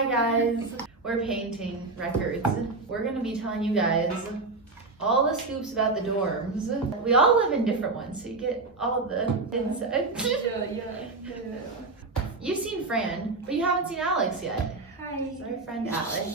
Hi guys, we're painting records. We're gonna be telling you guys all the scoops about the dorms. We all live in different ones, so you get all of the inside. Yeah. You've seen Fran, but you haven't seen Alex yet. Hi. This is our friend Alex.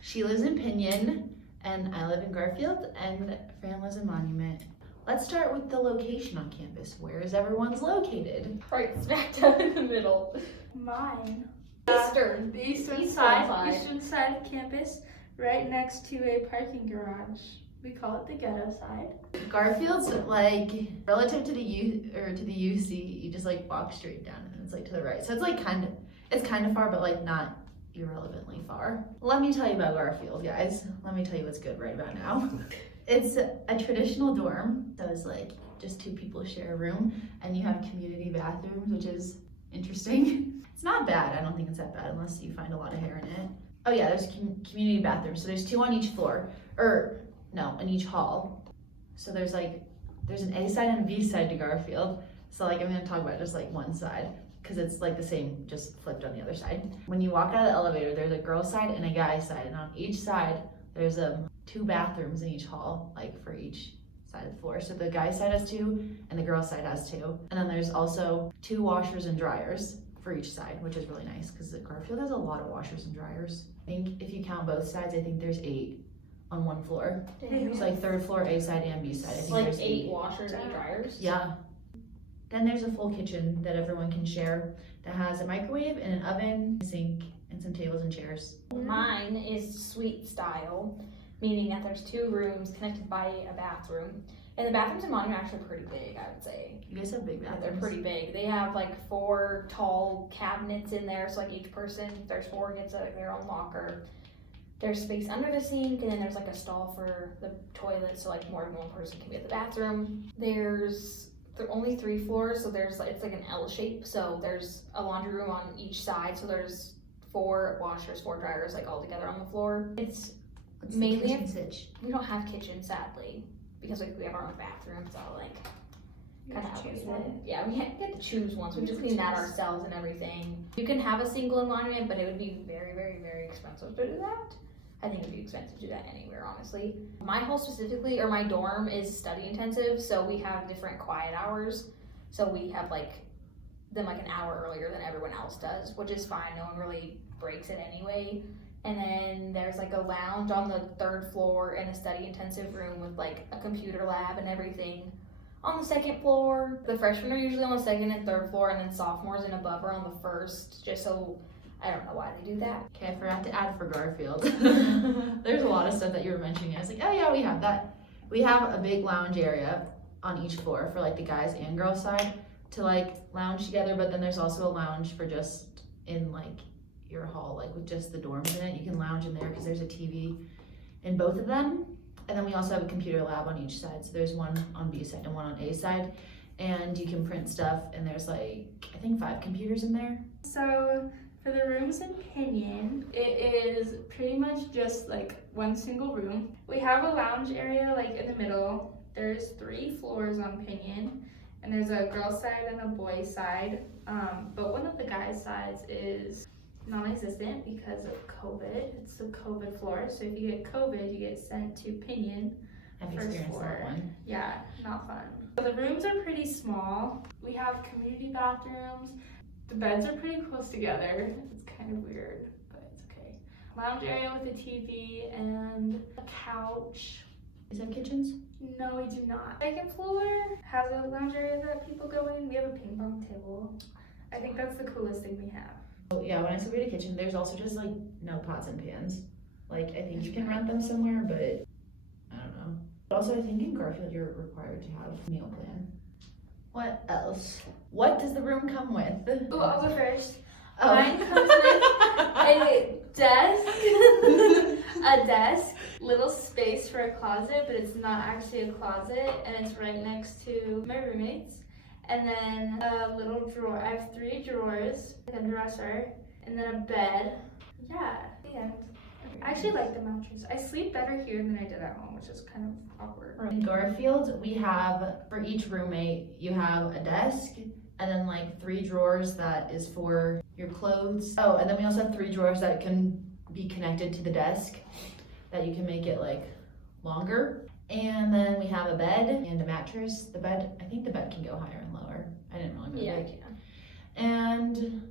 She lives in Pinyon, and I live in Garfield, and Fran lives in Monument. Let's start with the location on campus. Where is everyone's located? Right smack dab in the middle. Mine. Eastern. The eastern Eastern side. side. Eastern side of campus, right next to a parking garage. We call it the ghetto side. Garfield's like relative to the UC. You just like walk straight down, and it's like to the right. So it's like kind of far, but like not irrelevantly far. Let me tell you about Garfield, guys. Let me tell you what's good right about now. It's a traditional dorm, so it's like just two people share a room, and you have community bathrooms, which is interesting. It's not bad. I don't think it's that bad unless you find a lot of hair in it. Oh yeah, there's community bathrooms. So there's two on each floor, in each hall. So there's an A side and a B side to Garfield. So like I'm gonna talk about just like one side because it's like the same, just flipped on the other side. When you walk out of the elevator, there's a girl side and a guy side, and on each side there's two bathrooms in each hall, like for each side of the floor. So the guy side has two and the girl side has two. And then there's also two washers and dryers for each side, which is really nice because Garfield has a lot of washers and dryers. I think if you count both sides, I think there's 8 on one floor. It's like third floor A side and B side. I think Like there's 8 washers and dryers. Yeah. Then there's a full kitchen that everyone can share that has a microwave and an oven, a sink, and some tables and chairs. Mine is suite style, meaning that there's 2 rooms connected by a bathroom. And the bathrooms in mine are actually pretty big, I would say. You guys have big Yeah, bathrooms. they're pretty big. They have like 4 tall cabinets in there, so like each person, if there's 4, gets their own locker. There's space under the sink, and then there's like a stall for the toilet, so like more than one person can be at the bathroom. There's only 3 floors, so it's like an L shape. So there's a laundry room on each side, so there's 4 washers, 4 dryers, like all together on the floor. It's What's mainly the kitchen sitch? we don't have kitchen, sadly, because like we have our own bathroom, so like kind of choose outweighs one. it. Yeah, we get to choose one, so we just clean that ourselves and everything. You can have a single alignment, but it would be very, very, very expensive to do that. I think it would be expensive to do that anywhere, honestly. My hall specifically, or my dorm, is study intensive, so we have different quiet hours. So we have them an hour earlier than everyone else does, which is fine. No one really breaks it anyway. And then there's like a lounge on the 3rd floor and a study intensive room with like a computer lab and everything on the 2nd floor. The freshmen are usually on the 2nd and 3rd floor, and then sophomores and above are on the 1st, just so I don't know why they do that. Okay, I forgot to add for Garfield. There's a lot of stuff that you were mentioning. I was like, oh yeah, we have that. We have a big lounge area on each floor for like the guys and girls side to like lounge together, but then there's also a lounge for just in like your hall, like with just the dorms in it. You can lounge in there because there's a TV in both of them. And then we also have a computer lab on each side. So there's one on B side and one on A side. And you can print stuff, and there's like, I think 5 computers in there. So for the rooms in Pinyon, it is pretty much just like one single room. We have a lounge area like in the middle. There's 3 floors on Pinyon, and there's a girl side and a boy side. But one of the guys' sides is non-existent because of COVID. It's the COVID floor, so if you get COVID, you get sent to Pinyon. I've First experienced floor. that one. Yeah, not fun. So the rooms are pretty small. We have community bathrooms. The beds are pretty close together. It's kind of weird, but it's okay. Lounge area with a TV and a couch. Is there kitchens? No, we do not. 2nd floor has a lounge area that people go in. We have a ping pong table. I think that's the coolest thing we have. Oh yeah, when I said we had a kitchen, there's also just like no pots and pans. Like I think you can rent them somewhere, but I don't know. But also I think in Garfield you're required to have a meal plan. What else? What does the room come with? Oh, I'll go first. Oh. Mine comes with a desk, little space for a closet, but it's not actually a closet, and it's right next to my roommates. And then a little drawer. I have 3 drawers, a dresser, and then a bed. Yeah, the end. I actually like the mattress. I sleep better here than I did at home, which is kind of awkward. In Garfield, we have, for each roommate, you have a desk, and then like 3 drawers that is for your clothes. Oh, and then we also have 3 drawers that can be connected to the desk, that you can make it like longer. And then we have a bed and a mattress. The bed, I think the bed can go higher and lower. I didn't really know. Yeah, that. I can. And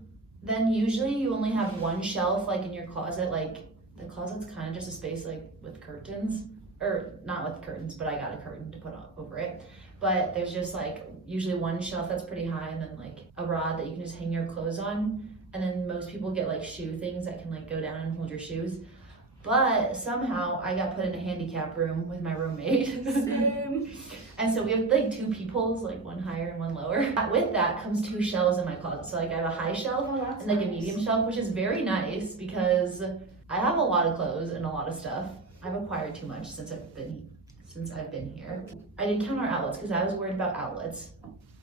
then usually you only have one shelf like in your closet. Like the closet's kind of just a space like with curtains, or not with curtains, but I got a curtain to put over it. But there's just like usually one shelf that's pretty high, and then like a rod that you can just hang your clothes on. And then most people get like shoe things that can like go down and hold your shoes. But somehow I got put in a handicap room with my roommate. Same. And so we have like 2 peepholes, like one higher and one lower. With that comes 2 shelves in my closet. So like I have a high shelf and like a medium shelf, which is very nice because I have a lot of clothes and a lot of stuff. I've acquired too much since I've been here. I didn't count our outlets because I was worried about outlets.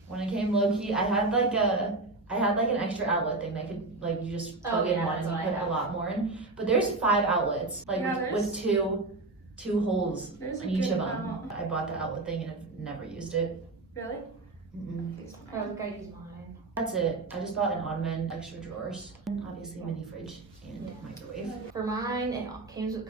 When I came low-key, I had like an extra outlet thing that could like you just plug in one and you put a lot more in. But there's 5 outlets, like with two holes in each of them. I bought the outlet thing and I've never used it. Really? Mm-mm. I was gonna use mine. That's it. I just bought an ottoman, extra drawers, and obviously a mini fridge and microwave. For mine, it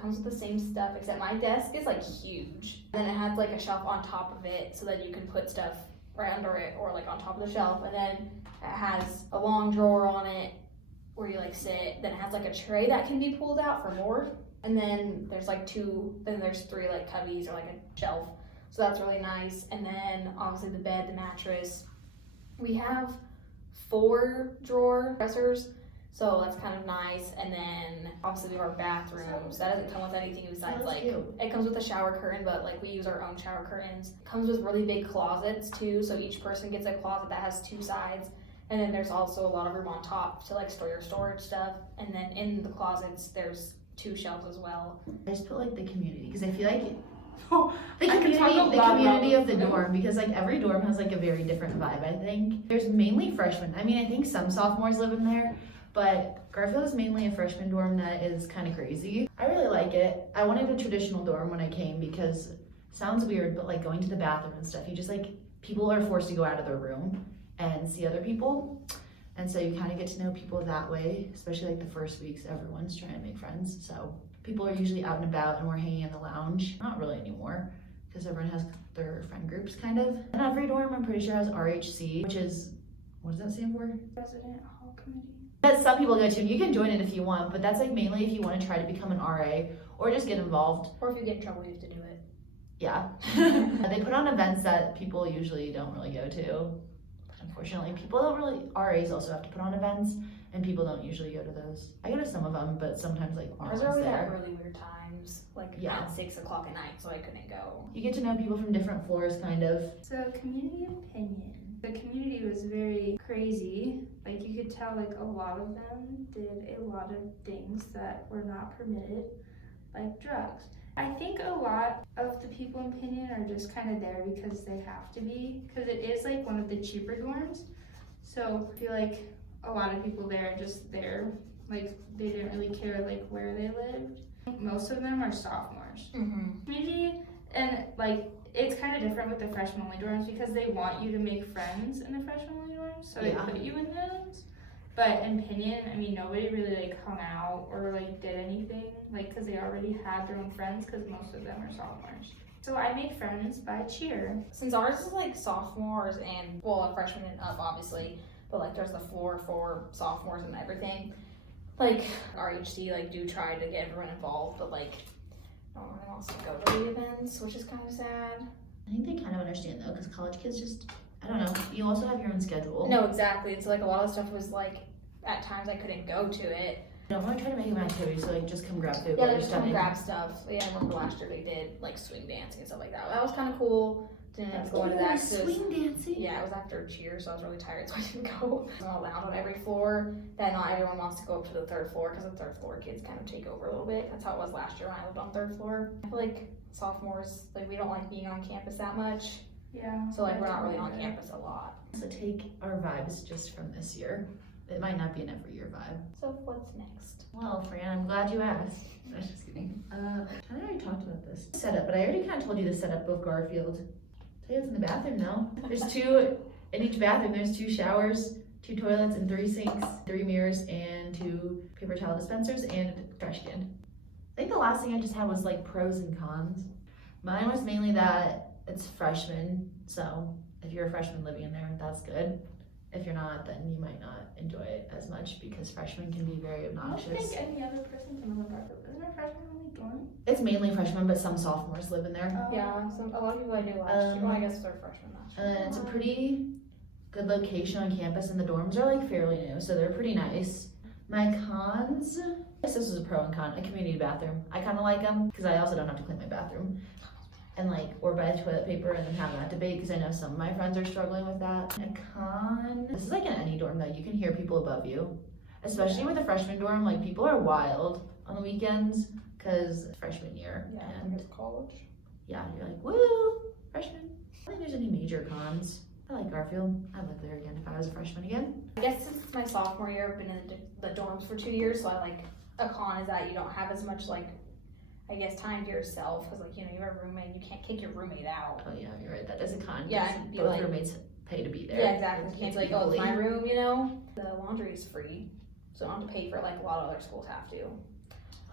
comes with the same stuff, except my desk is like huge. And then it has like a shelf on top of it so that you can put stuff right under it or like on top of the shelf. And then it has a long drawer on it where you like sit. Then it has like a tray that can be pulled out for more. And then there's like there's 3 like cubbies or like a shelf. So that's really nice. And then obviously the bed, the mattress. We have 4 drawer dressers. So that's kind of nice. And then obviously we have our bathrooms. That doesn't come with anything besides like, it comes with a shower curtain, but like we use our own shower curtains. It comes with really big closets too. So each person gets a closet that has 2 sides. And then there's also a lot of room on top to like store your storage stuff. And then in the closets, there's 2 shelves as well. I just put like the community because I feel like the I can talk a community, lot of about the this. dorm, because like every dorm has like a very different vibe. I think there's mainly freshmen. I mean, I think some sophomores live in there, but Garfield is mainly a freshman dorm that is kind of crazy. I really like it. I wanted a traditional dorm when I came because it sounds weird, but like going to the bathroom and stuff, you just like people are forced to go out of their room and see other people. And so you kind of get to know people that way, especially like the first weeks, everyone's trying to make friends. So people are usually out and about and we're hanging in the lounge. Not really anymore because everyone has their friend groups kind of. And every dorm I'm pretty sure has RHC, which is, what does that stand for? Resident Hall Committee. That some people go to, and you can join it if you want, but that's like mainly if you want to try to become an RA or just get involved. Or if you get in trouble, you have to do it. Yeah. They put on events that people usually don't really go to. Unfortunately, people don't really, RAs also have to put on events, and people don't usually go to those. I go to some of them, but sometimes like Ours no are one's always at there. really weird times, like Yeah. at 6 o'clock at night, so I couldn't go. You get to know people from different floors, kind of. So community opinion. The community was very crazy. Like you could tell like a lot of them did a lot of things that were not permitted, like drugs. I think a lot of the people in Pinyon are just kind of there because they have to be, because it is like one of the cheaper dorms. So I feel like a lot of people there are just there, like they didn't really care like where they lived. Most of them are sophomores. Maybe, and like it's kind of different with the freshman only dorms because they want you to make friends in the freshman only dorms, so they put you in those. But in Pinyon, I mean, nobody really like hung out or like did anything, like because they already had their own friends because most of them are sophomores. So I made friends by cheer. Since ours is like sophomores and, well, freshmen and up obviously, but like there's the floor for sophomores and everything. Like RHC like do try to get everyone involved, but like no one really wants to go to the events, which is kind of sad. I think they kind of understand though, because college kids just, I don't know, you also have your own schedule. No, exactly. It's like a lot of stuff was like, at times I couldn't go to it. I don't want to try to make them activities, so like just come grab food Yeah, while they you're just come studying. grab stuff. Yeah, I remember last year they did like swing dancing and stuff like that. That was kind of cool. Didn't end up going to that. 'Cause it was- Swing dancing. Yeah, it was after cheer, so I was really tired, so I didn't go. It's not allowed on every floor. That not everyone wants to go up to the 3rd floor because the 3rd floor kids kind of take over a little bit. That's how it was last year when I lived on 3rd floor. I feel like sophomores, like we don't like being on campus that much, Yeah. so like we're not really on campus a lot. So take our vibes just from this year. It might not be an every year vibe. So what's next? Well, Fran, I'm glad you asked. No, just kidding. I already talked about this setup, but I already kind of told you the setup of Garfield. Tell you what's in the bathroom now. There's In each bathroom, there's 2 showers, 2 toilets, and 3 sinks, 3 mirrors, and 2 paper towel dispensers, and a trash can. I think the last thing I just had was like pros and cons. Mine was mainly that it's freshmen, so if you're a freshman living in there, that's good. If you're not, then you might not enjoy it as much because freshmen can be very I don't obnoxious. think any other person can live in Garfield. Isn't there freshman only dorm? It's mainly freshmen, but some sophomores live in there. Yeah, so a lot of people I knew last year. Well, I guess they're freshmen last year. And then it's a pretty good location on campus, and the dorms are like fairly new, so they're pretty nice. My cons, I guess this is a pro and con, a community bathroom. I kind of like them because I also don't have to clean my bathroom. And like, or buy toilet paper and then have that debate because I know some of my friends are struggling with that. A con, this is like in any dorm though, you can hear people above you. Especially with a freshman dorm, like people are wild on the weekends because freshman year. Yeah, And it's college. yeah, you're like, woo, freshman. I don't think there's any major cons. I like Garfield. I'd live there again if I was a freshman again. I guess since it's my sophomore year, I've been in the dorms for 2 years, so I like a con is that you don't have as much like, I guess, time to yourself because like, you know, you have a roommate, you can't kick your roommate out. Oh yeah, you're right. That is a con. Yeah, 'cause and be both like- roommates pay to be there. Yeah, exactly. You can't be like, oh, it's my Equally. room, you know? The laundry is free, so I don't have to pay for it like a lot of other schools have to.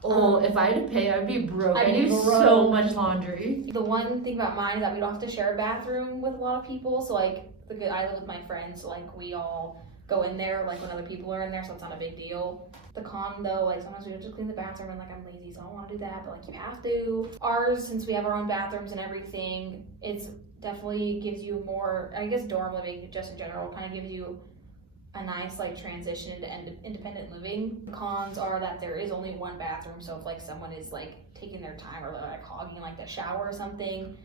Oh, if I had to pay, I'd be broke. I'd I be do broke. so much laundry. The one thing about mine is that we don't have to share a bathroom with a lot of people, so like, I live with my friends, so like we all go in there like when other people are in there, so it's not a big deal. The con though, like sometimes we have to clean the bathroom and like I'm lazy, so I don't want to do that, but like you have to. Ours, since we have our own bathrooms and everything, it's definitely gives you more, I guess dorm living just in general kind of gives you a nice like transition into independent living. The cons are that there is only one bathroom, so if like someone is like taking their time or like hogging like the shower or something,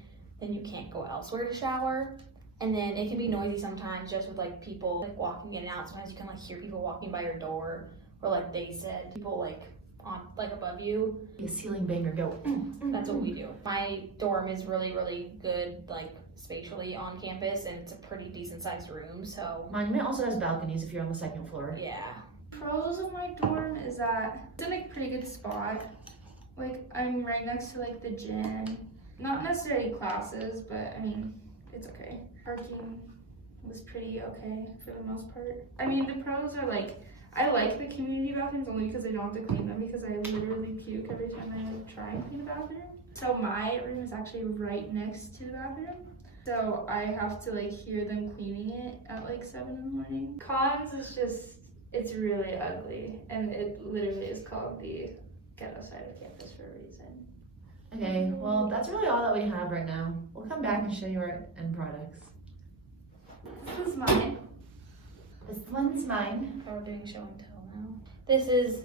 then you can't go elsewhere to shower. And then it can be noisy sometimes just with like people like walking in and out. Sometimes you can like hear people walking by your door, or like they said people like on like above you. A ceiling banger go. That's what we do. My dorm is really, really good like spatially on campus, and it's a pretty decent sized room, so Mine also has balconies if you're on the 2nd floor. yeah. Pros of my dorm is that it's in a pretty good spot. Like I'm right next to like the gym. Not necessarily classes, but I mean it's okay. Parking was pretty okay for the most part. I mean the pros are like I like the community bathrooms only because I don't have to clean them because I literally puke every time I try and clean the bathroom. So my room is actually right next to the bathroom. So I have to like hear them cleaning it at like 7 in the morning. Cons is just, it's really ugly. And it literally is called the ghetto side of campus for a reason. Okay, well that's really all that we have right now. We'll come back and show you our end products. This is mine. This one's mine. We're doing show and tell now. This is